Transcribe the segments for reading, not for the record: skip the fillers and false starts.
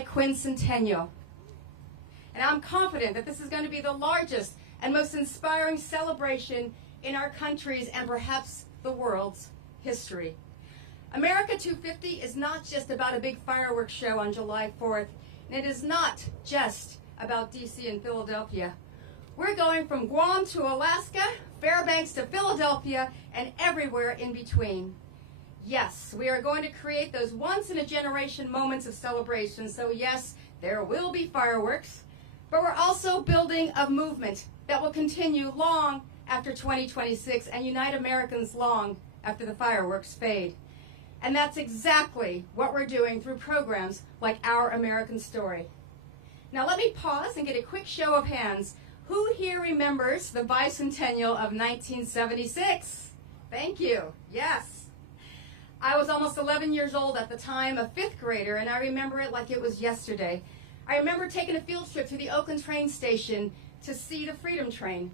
semi-quincentennial. And I'm confident that this is going to be the largest and most inspiring celebration in our country's and perhaps the world's history. America 250 is not just about a big fireworks show on July 4th, and it is not just about DC and Philadelphia. We're going from Guam to Alaska, Fairbanks to Philadelphia, and everywhere in between. Yes, we are going to create those once-in-a-generation moments of celebration. So yes, there will be fireworks, but we're also building a movement that will continue long after 2026 and unite Americans long after the fireworks fade. And that's exactly what we're doing through programs like Our American Story. Now let me pause and get a quick show of hands. Who here remembers the bicentennial of 1976? Thank you. Yes. I was almost 11 years old at the time, a fifth grader, and I remember it like it was yesterday. I remember taking a field trip to the Oakland train station to see the Freedom Train.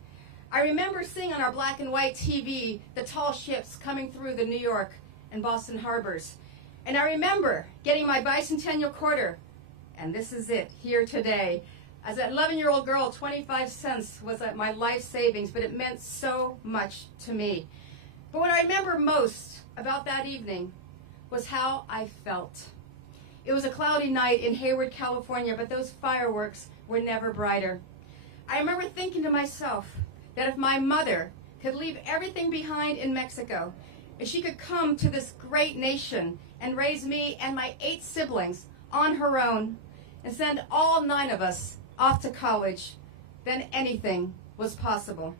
I remember seeing on our black and white TV the tall ships coming through the New York and Boston harbors. And I remember getting my bicentennial quarter, and this is it, here today. As an 11-year-old girl, 25 cents was my life savings, but it meant so much to me. But what I remember most about that evening was how I felt. It was a cloudy night in Hayward, California, but those fireworks were never brighter. I remember thinking to myself that if my mother could leave everything behind in Mexico, if she could come to this great nation and raise me and my 8 siblings on her own and send all 9 of us off to college, then anything was possible.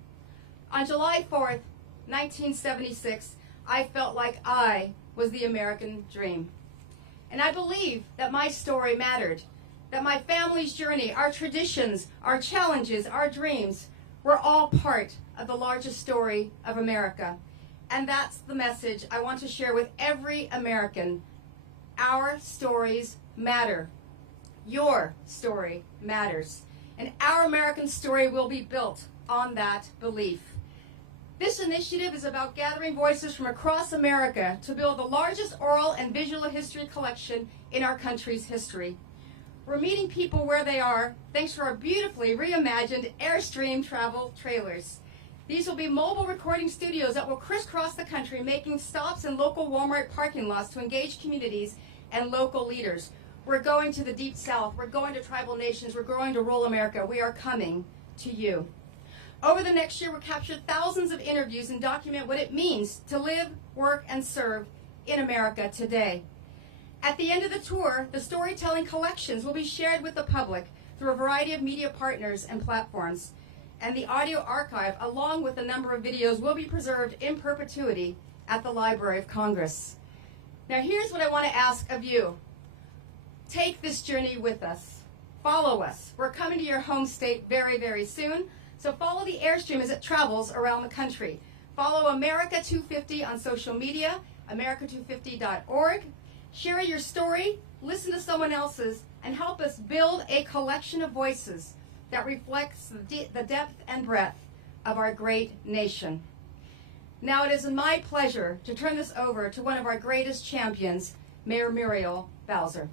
On July 4th, 1976, I felt like I was the American dream. And I believe that my story mattered, that my family's journey, our traditions, our challenges, our dreams were all part of the largest story of America. And that's the message I want to share with every American. Our stories matter. Your story matters. And our American story will be built on that belief. This initiative is about gathering voices from across America to build the largest oral and visual history collection in our country's history. We're meeting people where they are thanks to our beautifully reimagined Airstream travel trailers. These will be mobile recording studios that will crisscross the country, making stops in local Walmart parking lots to engage communities and local leaders. We're going to the Deep South. We're going to tribal nations. We're going to rural America. We are coming to you. Over the next year, we'll capture thousands of interviews and document what it means to live, work, and serve in America today. At the end of the tour, the storytelling collections will be shared with the public through a variety of media partners and platforms. And the audio archive, along with a number of videos, will be preserved in perpetuity at the Library of Congress. Now, here's what I want to ask of you. Take this journey with us. Follow us. We're coming to your home state very, very soon. So follow the Airstream as it travels around the country. Follow America 250 on social media, america250.org. Share your story, listen to someone else's, and help us build a collection of voices that reflects the depth and breadth of our great nation. Now it is my pleasure to turn this over to one of our greatest champions, Mayor Muriel Bowser.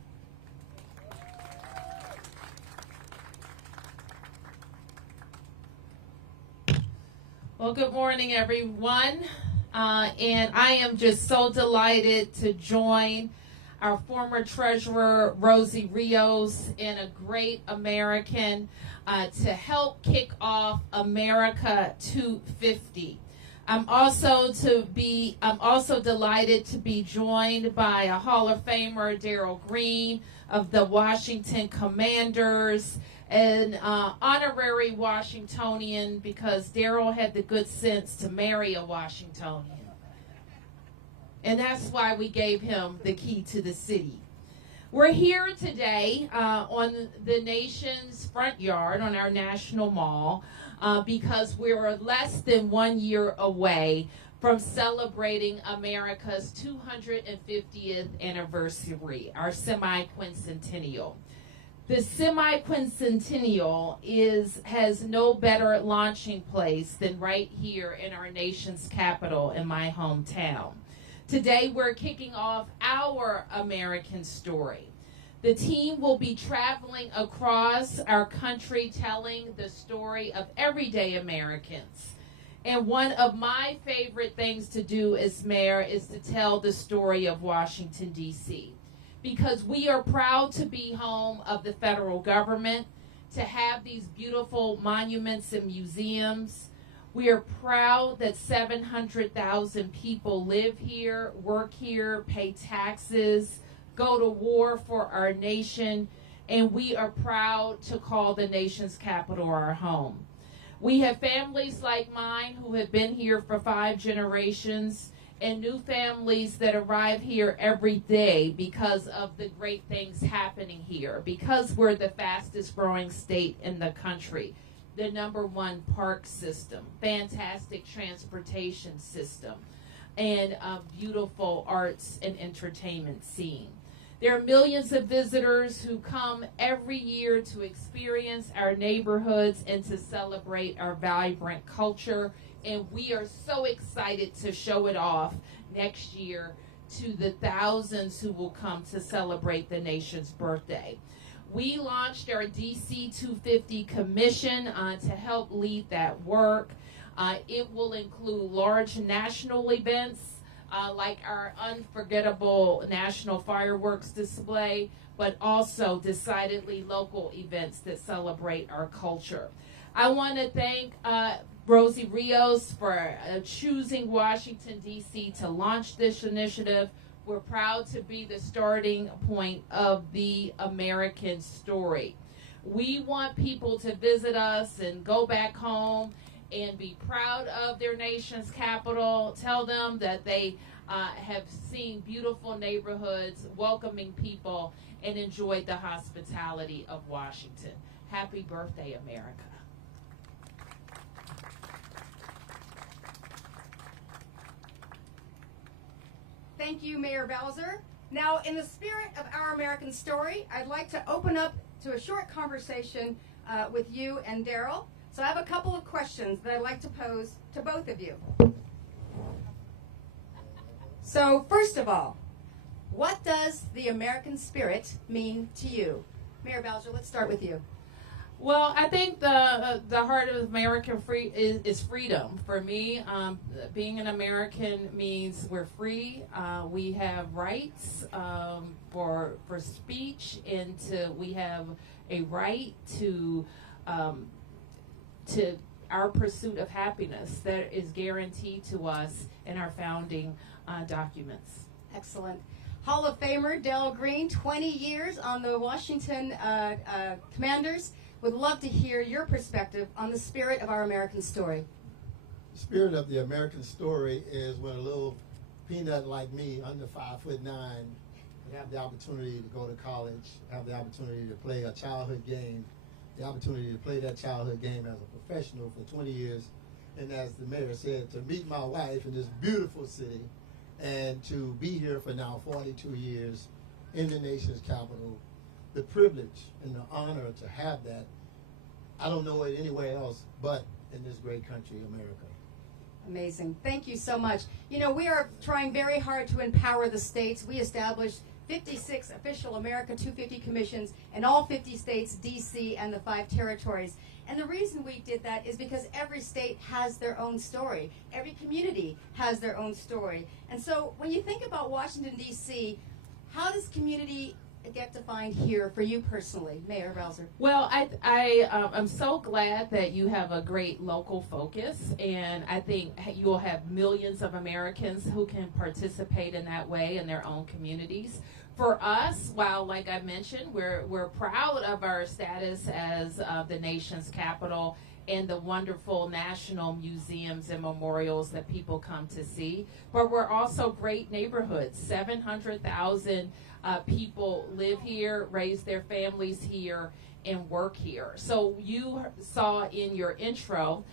Well, good morning, everyone. And I am just so delighted to join our former treasurer, Rosie Rios, and a great American to help kick off America 250. I'm also delighted to be joined by a Hall of Famer, Darrell Green of the Washington Commanders, an honorary Washingtonian because Darrell had the good sense to marry a Washingtonian. And that's why we gave him the key to the city. We're here today on the nation's front yard, on our national mall, because we're less than 1 year away from celebrating America's 250th anniversary, our semi-quincentennial. The semi-quincentennial has no better launching place than right here in our nation's capital in my hometown. Today we're kicking off our American story. The team will be traveling across our country telling the story of everyday Americans. And one of my favorite things to do as mayor is to tell the story of Washington, D.C. Because we are proud to be home of the federal government, to have these beautiful monuments and museums. We are proud that 700,000 people live here, work here, pay taxes, go to war for our nation, and we are proud to call the nation's capital our home. We have families like mine who have been here for 5 generations, and new families that arrive here every day because of the great things happening here, because we're the fastest growing state in the country, the #1 park system, fantastic transportation system, and a beautiful arts and entertainment scene. There are millions of visitors who come every year to experience our neighborhoods and to celebrate our vibrant culture, and we are so excited to show it off next year to the thousands who will come to celebrate the nation's birthday. We launched our DC 250 Commission to help lead that work. It will include large national events, like our unforgettable national fireworks display, but also decidedly local events that celebrate our culture. I want to thank Rosie Rios for choosing Washington, D.C. to launch this initiative. We're proud to be the starting point of the American story. We want people to visit us and go back home and be proud of their nation's capital. Tell them that they have seen beautiful neighborhoods, welcoming people, and enjoyed the hospitality of Washington. Happy birthday, America. Thank you, Mayor Bowser. Now, in the spirit of our American story, I'd like to open up to a short conversation with you and Daryl. So I have a couple of questions that I'd like to pose to both of you. So first of all, what does the American spirit mean to you? Mayor Bowser, let's start with you. Well, I think the heart of American is freedom. For me, being an American means we're free. We have rights for speech, and we have a right to our pursuit of happiness that is guaranteed to us in our founding documents. Excellent. Hall of Famer Dale Green, 20 years on the Washington Commanders. Would love to hear your perspective on the spirit of our American story. The spirit of the American story is when a little peanut like me, under 5'9", would have the opportunity to go to college, have the opportunity to play a childhood game, the opportunity to play that childhood game as a professional for 20 years, and as the mayor said, to meet my wife in this beautiful city, and to be here for now 42 years in the nation's capital. The privilege and the honor to have that, I don't know it anywhere else but in this great country, America. Amazing. Thank you so much. You know, we are trying very hard to empower the states. We established 56 official America 250 commissions in all 50 states, D.C., and the 5 territories. And the reason we did that is because every state has their own story. Every community has their own story. And so when you think about Washington, D.C., how does community get defined here for you personally, Mayor Bowser? Well, I'm so glad that you have a great local focus, and I think you will have millions of Americans who can participate in that way in their own communities. For us, while like I mentioned, we're proud of our status as the nation's capital and the wonderful national museums and memorials that people come to see, but we're also great neighborhoods. 700,000 people live here, raise their families here, and work here. So you saw in your intro,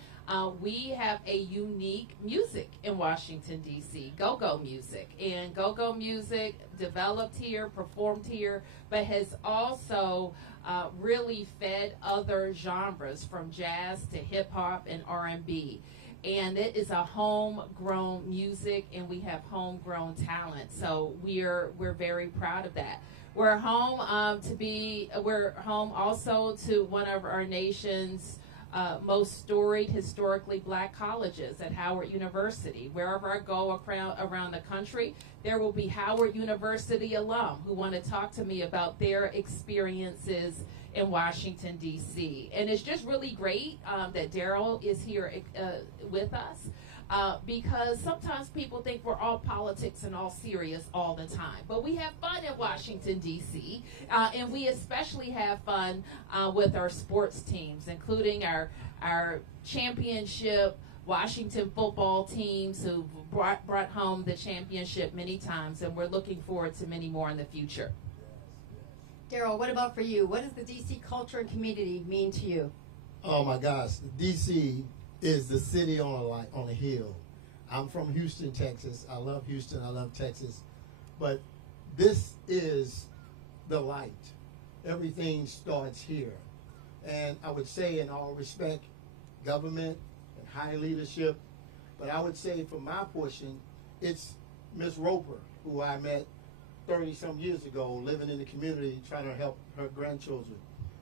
we have a unique music in Washington, D.C., go-go music. And go-go music developed here, performed here, but has also really fed other genres from jazz to hip-hop and R&B. and it is a homegrown music, and we have homegrown talent. So we're very proud of that. We're home we're home also to one of our nation's most storied historically black colleges at Howard University. Wherever I go around the country, there will be Howard University alum who want to talk to me about their experiences in Washington, D.C. And it's just really great that Daryl is here with us because sometimes people think we're all politics and all serious all the time. But we have fun in Washington, D.C., and we especially have fun with our sports teams, including our championship Washington football teams who brought home the championship many times, and we're looking forward to many more in the future. Daryl, what about for you? What does the D.C. culture and community mean to you? Oh my gosh, D.C. is the city on a hill. I'm from Houston, Texas. I love Houston. I love Texas. But this is the light. Everything starts here. And I would say, in all respect, government and high leadership, but I would say for my portion, it's Miss Roper, who I met 30-some years ago, living in the community, trying to help her grandchildren.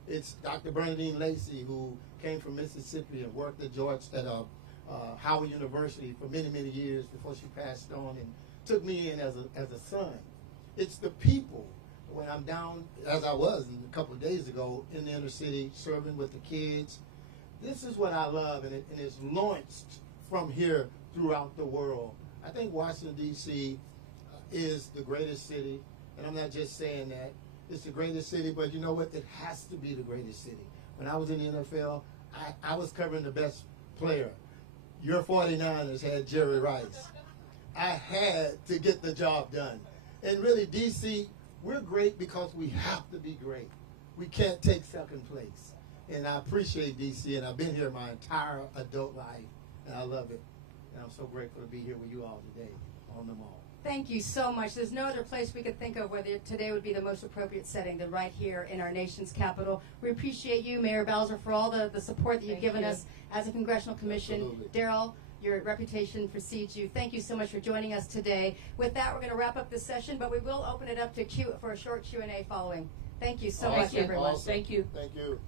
It's Dr. Bernadine Lacey, who came from Mississippi and worked at Howard University for many, many years before she passed on, and took me in as a son. It's the people. When I'm down, as I was a couple of days ago, in the inner city, serving with the kids, this is what I love, and it's launched from here throughout the world. I think Washington, D.C. is the greatest city, and I'm not just saying that. It's the greatest city, but you know what? It has to be the greatest city. When I was in the NFL, I was covering the best player. Your 49ers had Jerry Rice. I had to get the job done. And really, D.C., we're great because we have to be great. We can't take second place. And I appreciate D.C., and I've been here my entire adult life, and I love it. And I'm so grateful to be here with you all today on the mall. Thank you so much. There's no other place we could think of where today would be the most appropriate setting than right here in our nation's capital. We appreciate you, Mayor Bowser, for all the support that you've given us as a congressional commission. Absolutely. Daryl, your reputation precedes you. Thank you so much for joining us today. With that, we're going to wrap up this session, but we will open it up to for a short Q&A following. Thank you so much, everyone. Awesome. Thank you. Thank you.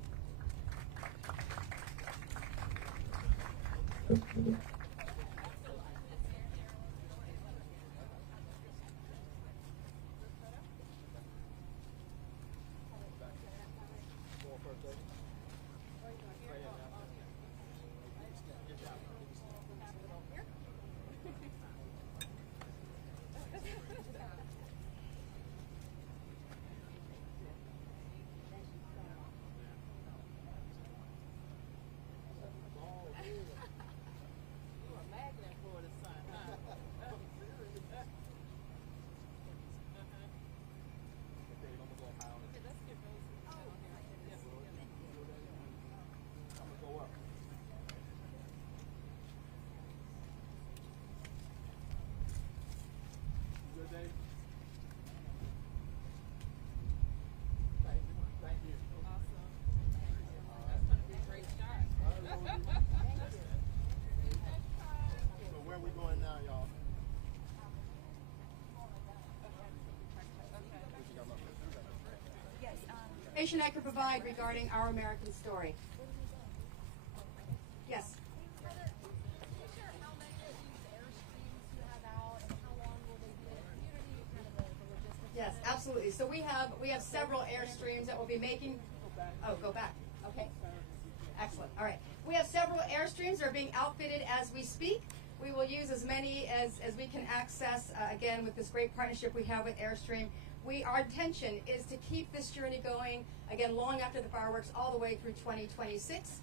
Information I could provide regarding our American story. Yes. Yes, absolutely. So we have several airstreams that we'll be making. Oh, go back. Okay. Excellent. All right. We have several airstreams that are being outfitted as we speak. We will use as many as we can access, again, with this great partnership we have with Airstream. Our intention is to keep this journey going, again, long after the fireworks, all the way through 2026.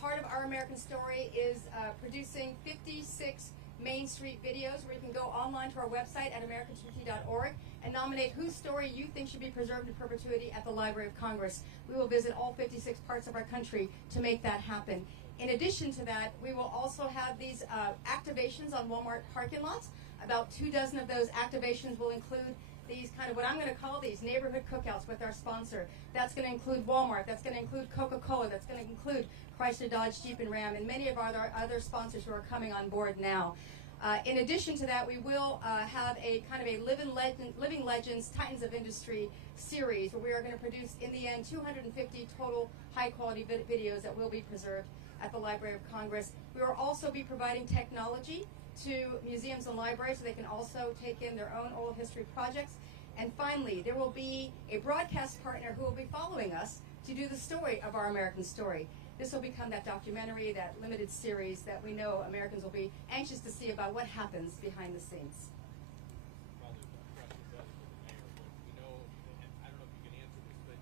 Part of Our American Story is producing 56 Main Street videos where you can go online to our website at americantruthy.org and nominate whose story you think should be preserved in perpetuity at the Library of Congress. We will visit all 56 parts of our country to make that happen. In addition to that, we will also have these activations on Walmart parking lots. About 24 of those activations will include these kind of what I'm going to call these neighborhood cookouts with our sponsor. That's going to include Walmart. That's going to include Coca-Cola. That's going to include Chrysler, Dodge, Jeep, and Ram, and many of our other sponsors who are coming on board now. In addition to that, we will have a kind of a Living Legends, Titans of Industry series where we are going to produce, in the end, 250 total high-quality videos that will be preserved at the Library of Congress. We will also be providing technology to museums and libraries so they can also take in their own oral history projects. And finally, there will be a broadcast partner who will be following us to do the story of our American story. This will become that documentary, that limited series that we know Americans will be anxious to see about what happens behind the scenes. Probably the question is for the mayor, but we know, and I don't know if you can answer this, but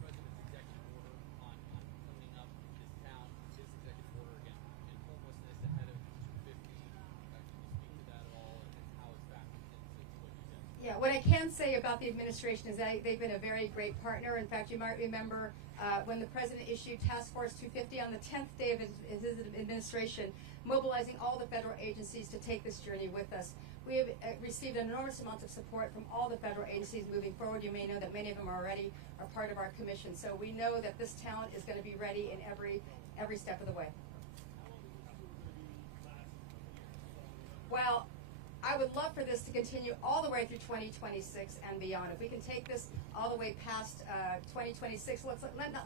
President's executive order on cleaning up this town, his executive order against homelessness ahead of 250. Can you speak to that at all and how it's factored into what you said? Yeah, what I can say about the administration is that they've been a very great partner. In fact, you might remember when the President issued Task Force 250 on the 10th day of his administration, mobilizing all the federal agencies to take this journey with us. We have received an enormous amount of support from all the federal agencies moving forward. You may know that many of them already are part of our commission. So we know that this town is going to be ready in every step of the way. Well, I would love for this to continue all the way through 2026 and beyond. If we can take this all the way past 2026,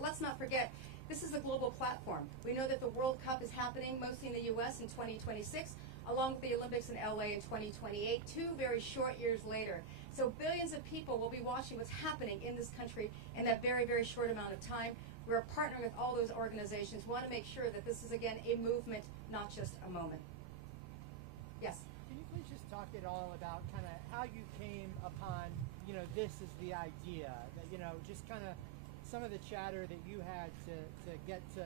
let's not forget, this is a global platform. We know that the World Cup is happening mostly in the U.S. in 2026, along with the Olympics in L.A. in 2028, 2 very short years later. So billions of people will be watching what's happening in this country in that very, very short amount of time. We're partnering with all those organizations. We want to make sure that this is, again, a movement, not just a moment. Yes? Can you please just talk at all about kind of how you came upon, this is the idea, that, just kind of some of the chatter that you had to get to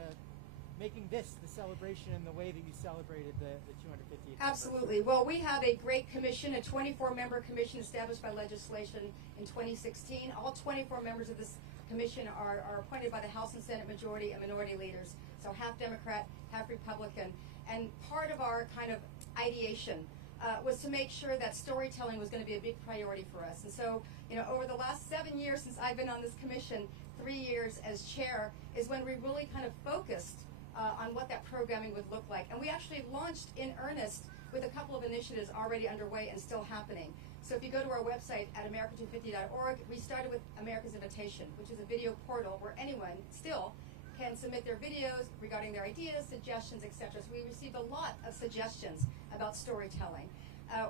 making this the celebration in the way that you celebrated the 250th. Absolutely. Well, we have a great commission, a 24-member commission established by legislation in 2016. All 24 members of this commission are appointed by the House and Senate majority and minority leaders, so half Democrat, half Republican. And part of our kind of ideation was to make sure that storytelling was going to be a big priority for us. And so, over the last 7 years since I've been on this commission, 3 years as chair, is when we really kind of focused on what that programming would look like. And we actually launched in earnest with a couple of initiatives already underway and still happening. So if you go to our website at america250.org, we started with America's Invitation, which is a video portal where anyone still can submit their videos regarding their ideas, suggestions, etc. So we received a lot of suggestions about storytelling.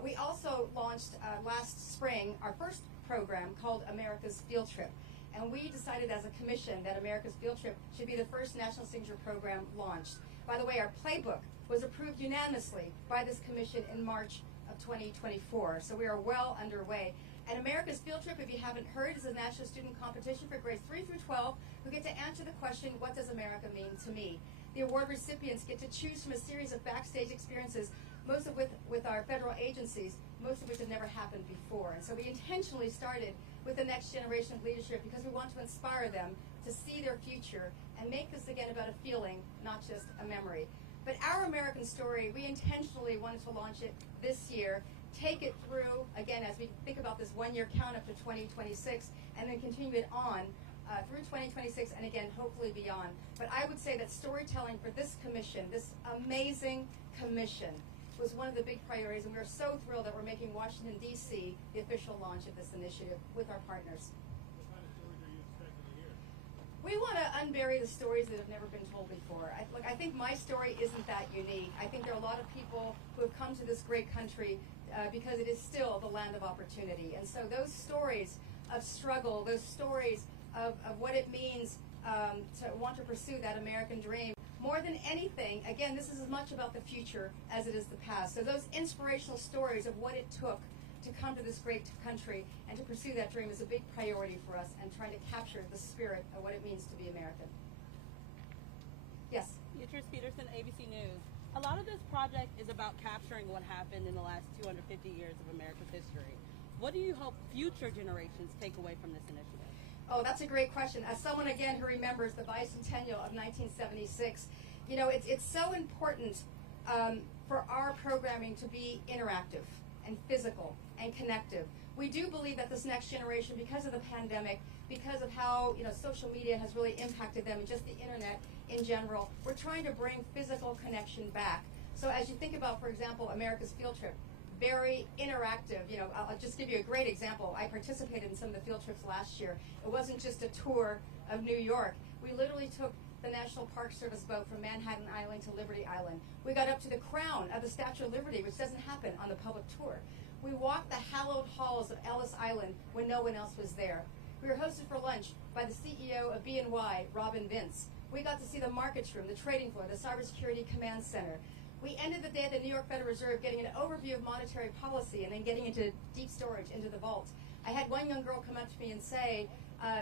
We also launched last spring our first program called America's Field Trip. And we decided as a commission that America's Field Trip should be the first national signature program launched. By the way, our playbook was approved unanimously by this commission in March of 2024. So we are well underway. And America's Field Trip, if you haven't heard, is a national student competition for grades 3 through 12 who get to answer the question, what does America mean to me? The award recipients get to choose from a series of backstage experiences, most of with our federal agencies, most of which have never happened before. And so we intentionally started with the next generation of leadership because we want to inspire them to see their future and make this again about a feeling, not just a memory. But our American story, we intentionally wanted to launch it this year, take it through, again, as we think about this one-year count up to 2026, and then continue it on through 2026 and again, hopefully beyond. But I would say that storytelling for this commission, this amazing commission, was one of the big priorities, and we're so thrilled that we're making Washington, D.C. the official launch of this initiative with our partners. What kind of stories are you expecting to hear? We want to unbury the stories that have never been told before. I think my story isn't that unique. I think there are a lot of people who have come to this great country because it is still the land of opportunity. And so those stories of struggle, those stories of what it means to want to pursue that American dream, more than anything, again, this is as much about the future as it is the past. So those inspirational stories of what it took to come to this great country and to pursue that dream is a big priority for us, and trying to capture the spirit of what it means to be American. Yes? Beatrice Peterson, ABC News. A lot of this project is about capturing what happened in the last 250 years of America's history. What do you hope future generations take away from this initiative? Oh, that's a great question. As someone, again, who remembers the bicentennial of 1976, it's so important for our programming to be interactive and physical and connective. We do believe that this next generation, because of the pandemic, because of how social media has really impacted them and just the internet in general, we're trying to bring physical connection back. So as you think about, for example, America's Field Trip, very interactive. I'll just give you a great example. I participated in some of the field trips last year. It wasn't just a tour of New York. We literally took the National Park Service boat from Manhattan Island to Liberty Island. We got up to the crown of the Statue of Liberty, which doesn't happen on the public tour. We walked the hallowed halls of Ellis Island when no one else was there. We were hosted for lunch by the CEO of BNY, Robin Vince. We got to see the markets room, the trading floor, the cybersecurity command center. We ended the day at the New York Federal Reserve getting an overview of monetary policy and then getting into deep storage, into the vault. I had one young girl come up to me and say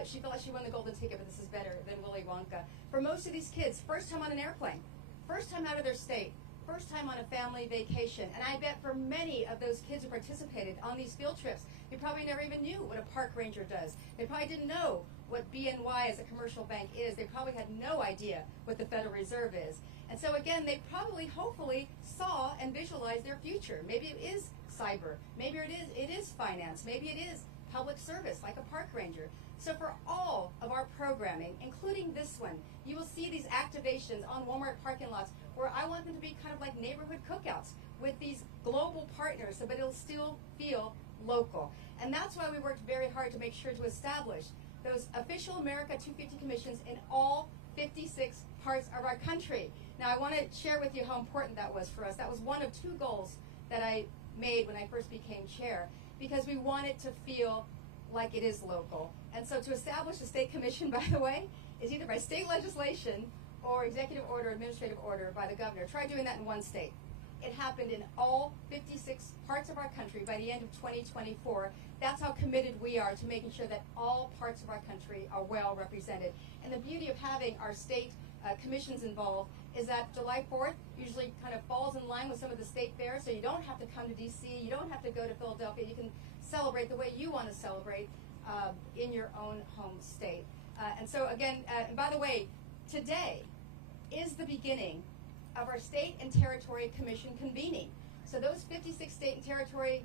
she felt like she won the golden ticket, but this is better than Willy Wonka. For most of these kids, first time on an airplane, first time out of their state, first time on a family vacation. And I bet for many of those kids who participated on these field trips, they probably never even knew what a park ranger does. They probably didn't know what BNY as a commercial bank is. They probably had no idea what the Federal Reserve is. And so again, they probably, hopefully, saw and visualized their future. Maybe it is cyber. Maybe it is finance. Maybe it is public service, like a park ranger. So for all of our programming, including this one, you will see these activations on Walmart parking lots where I want them to be kind of like neighborhood cookouts with these global partners, but it'll still feel local. And that's why we worked very hard to make sure to establish those official America 250 commissions in all 56 parts of our country. Now, I want to share with you how important that was for us. That was one of two goals that I made when I first became chair, because we wanted to feel like it is local. And so to establish a state commission, by the way, is either by state legislation or executive order, administrative order by the governor. Try doing that in one state. It happened in all 56 parts of our country by the end of 2024. That's how committed we are to making sure that all parts of our country are well represented. And the beauty of having our state commissions involved is that July 4th usually kind of falls in line with some of the state fairs, so you don't have to come to DC, you don't have to go to Philadelphia, you can celebrate the way you want to celebrate in your own home state. And so again, and by the way, today is the beginning of our state and territory commission convening. So those 56 state and territory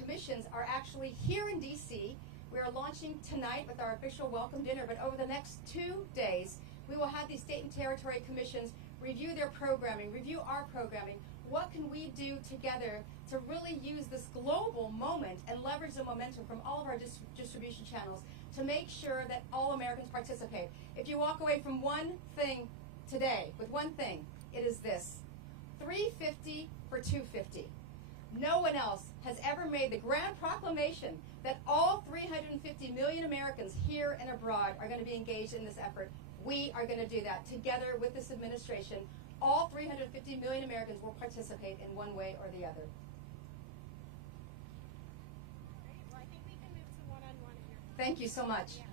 commissions are actually here in DC. We are launching tonight with our official welcome dinner, but over the next 2 days, we will have these state and territory commissions review their programming, review our programming. What can we do together to really use this global moment and leverage the momentum from all of our distribution channels to make sure that all Americans participate? If you walk away from one thing today, with one thing, it is this: $350 for $250. No one else has ever made the grand proclamation that all 350 million Americans here and abroad are going to be engaged in this effort. We are going to do that together with this administration. All 350 million Americans will participate in one way or the other. Great. Well, I think we can move to one-on-one here. Thank you so much. Yeah.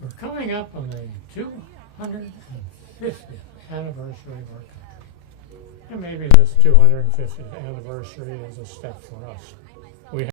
We're coming up on the 250th anniversary of our country. And maybe this 250th anniversary is a step for us